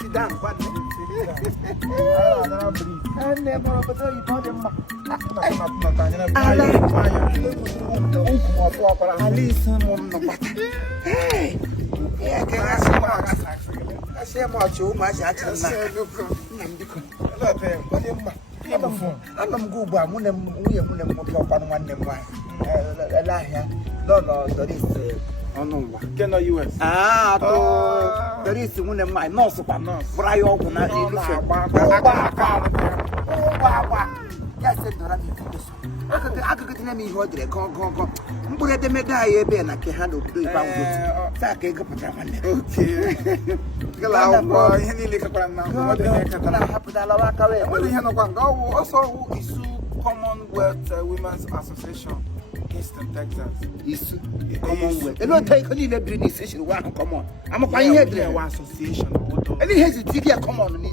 Sit down, what? I never told you about them. Hey, yeah, can I say much? You must actually I'm good, but we have one name. No, that is Kenya US. There is one of my nose, but I open that. Yes, I could tell me what they go. But the medal, I can handle the Commonwealth Women's Association. Eastern Texas. Is Commonwealth. And what take only the British decision. One come on. I'm a pioneer association. And he has to take a common.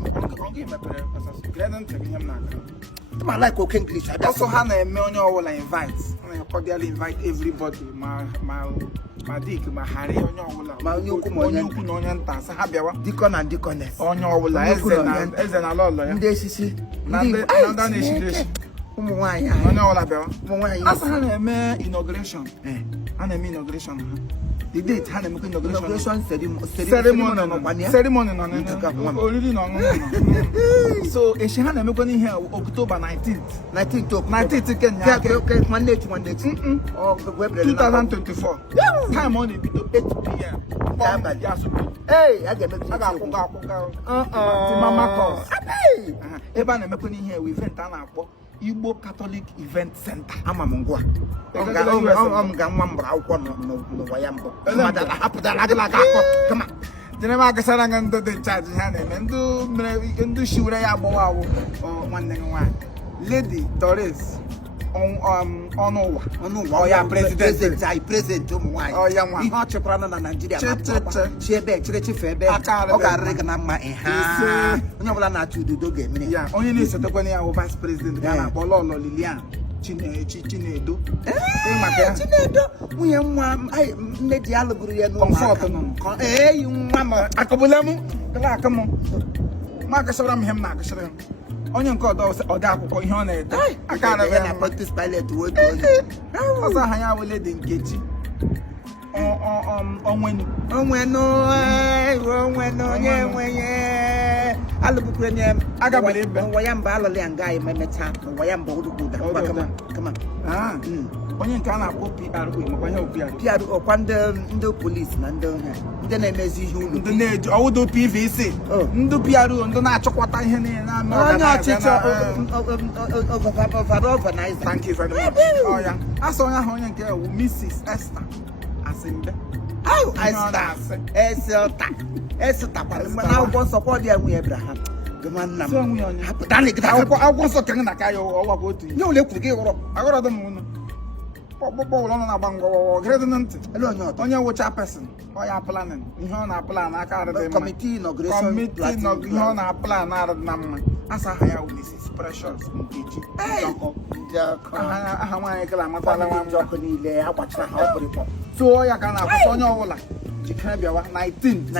I like English. I also have a million will invite. I cordially invite everybody. My dick, my Harry, on your Deacon and Deaconess. On your will, as an alloy. This is it. Inauguration. And inauguration. The date had a inauguration ceremony. So, she had a here October 19th. 19th. Monday. 2024. Time on it 8 p.m. Hey, I get Mama calls. Even here we went on Igbo Catholic Event Center. I'm a Mongwa. I'm come on. The name of the charge and do Shura one Lady Doris on president. I present to my young one. Hot Chaprana and Nigeria. She bet Fair. I reckon I'm my no one to do game. Yeah, only listen to when our vice president Bolo Lilian. Chinedo. We are one. I made the allegory comfort. Hey, you mamma. I come on. Marcus Ram him, Marcus. Onion called us or that for him. I can't put this pilot to work. I will let them get you. On when I look at them. I got my Wayam Ballad and Guy, my meta, Wayam Bodu. Come on. Onion cannot put PR or the policeman. Then I may see you the net, all the PVC. Do PR and do not what I hear. I'm not overnight. Thank you very much. Oh, yeah. I saw a honey girl, Mrs. Esther. Oh, I start. Now, what's support the Abraham? The man, I was so telling that I go to you. Look to give up. I got the moon. On your watch person, or your planning. You know, our plan, I can't have a committee, no great committee, no plan out of number. As I have Mrs. Precious, so I can have on your life. You can be 19th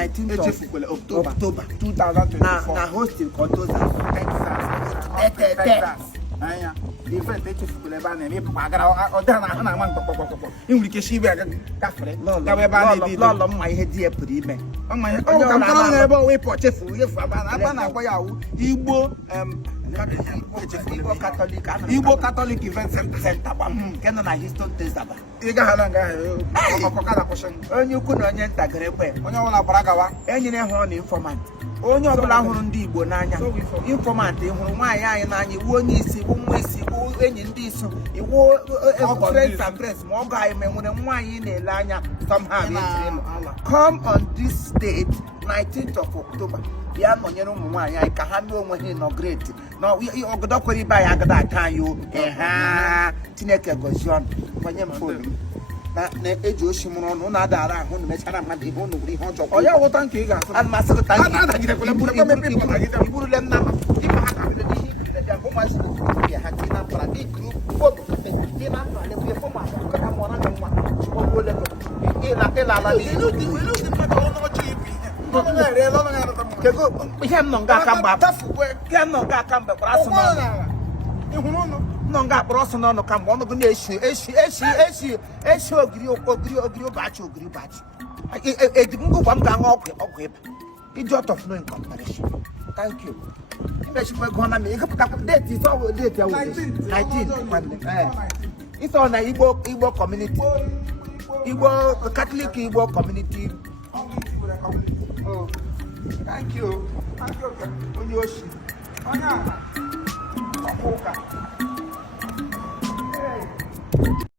October 2024. Now hosting Contosa, Texas. Different teachers will have an enemy. I my head here, put him. On my head, I'm never wait for Chief. Igbo Catholic Event Center. Canada History Testament. You got you could not enter Grepe. On your Bragawa, any informant. On your Blahundi Igbo Nanya. Informant, why I and you won't see any this. You wore friends and press more guy men when why in a lanya somehow. Come on this date, 19th of October. I can handle when he no great. No, you got up by Agada time you. Tineka goes on when you're phone. That age was Shimon, no other who makes a man who will oh, yeah, what thank you. And Master, thank you. ihe m nọ nga aka mgba ihe m nọ nga aka mgbe kpọrọ asụ n'ọnụ nọ nga akpọrọ ọsụ n'ọnụ ka mgbe ọnụgụ na-esi ogiri ụbọchị eji ngụ gwa m ga-aṅụ ọgwụ ịba idiot of no comparison. Thank you. Date is all date 19. It's on the Igbo community. Igbo Catholic Igbo community. Oh, thank you. Thank you.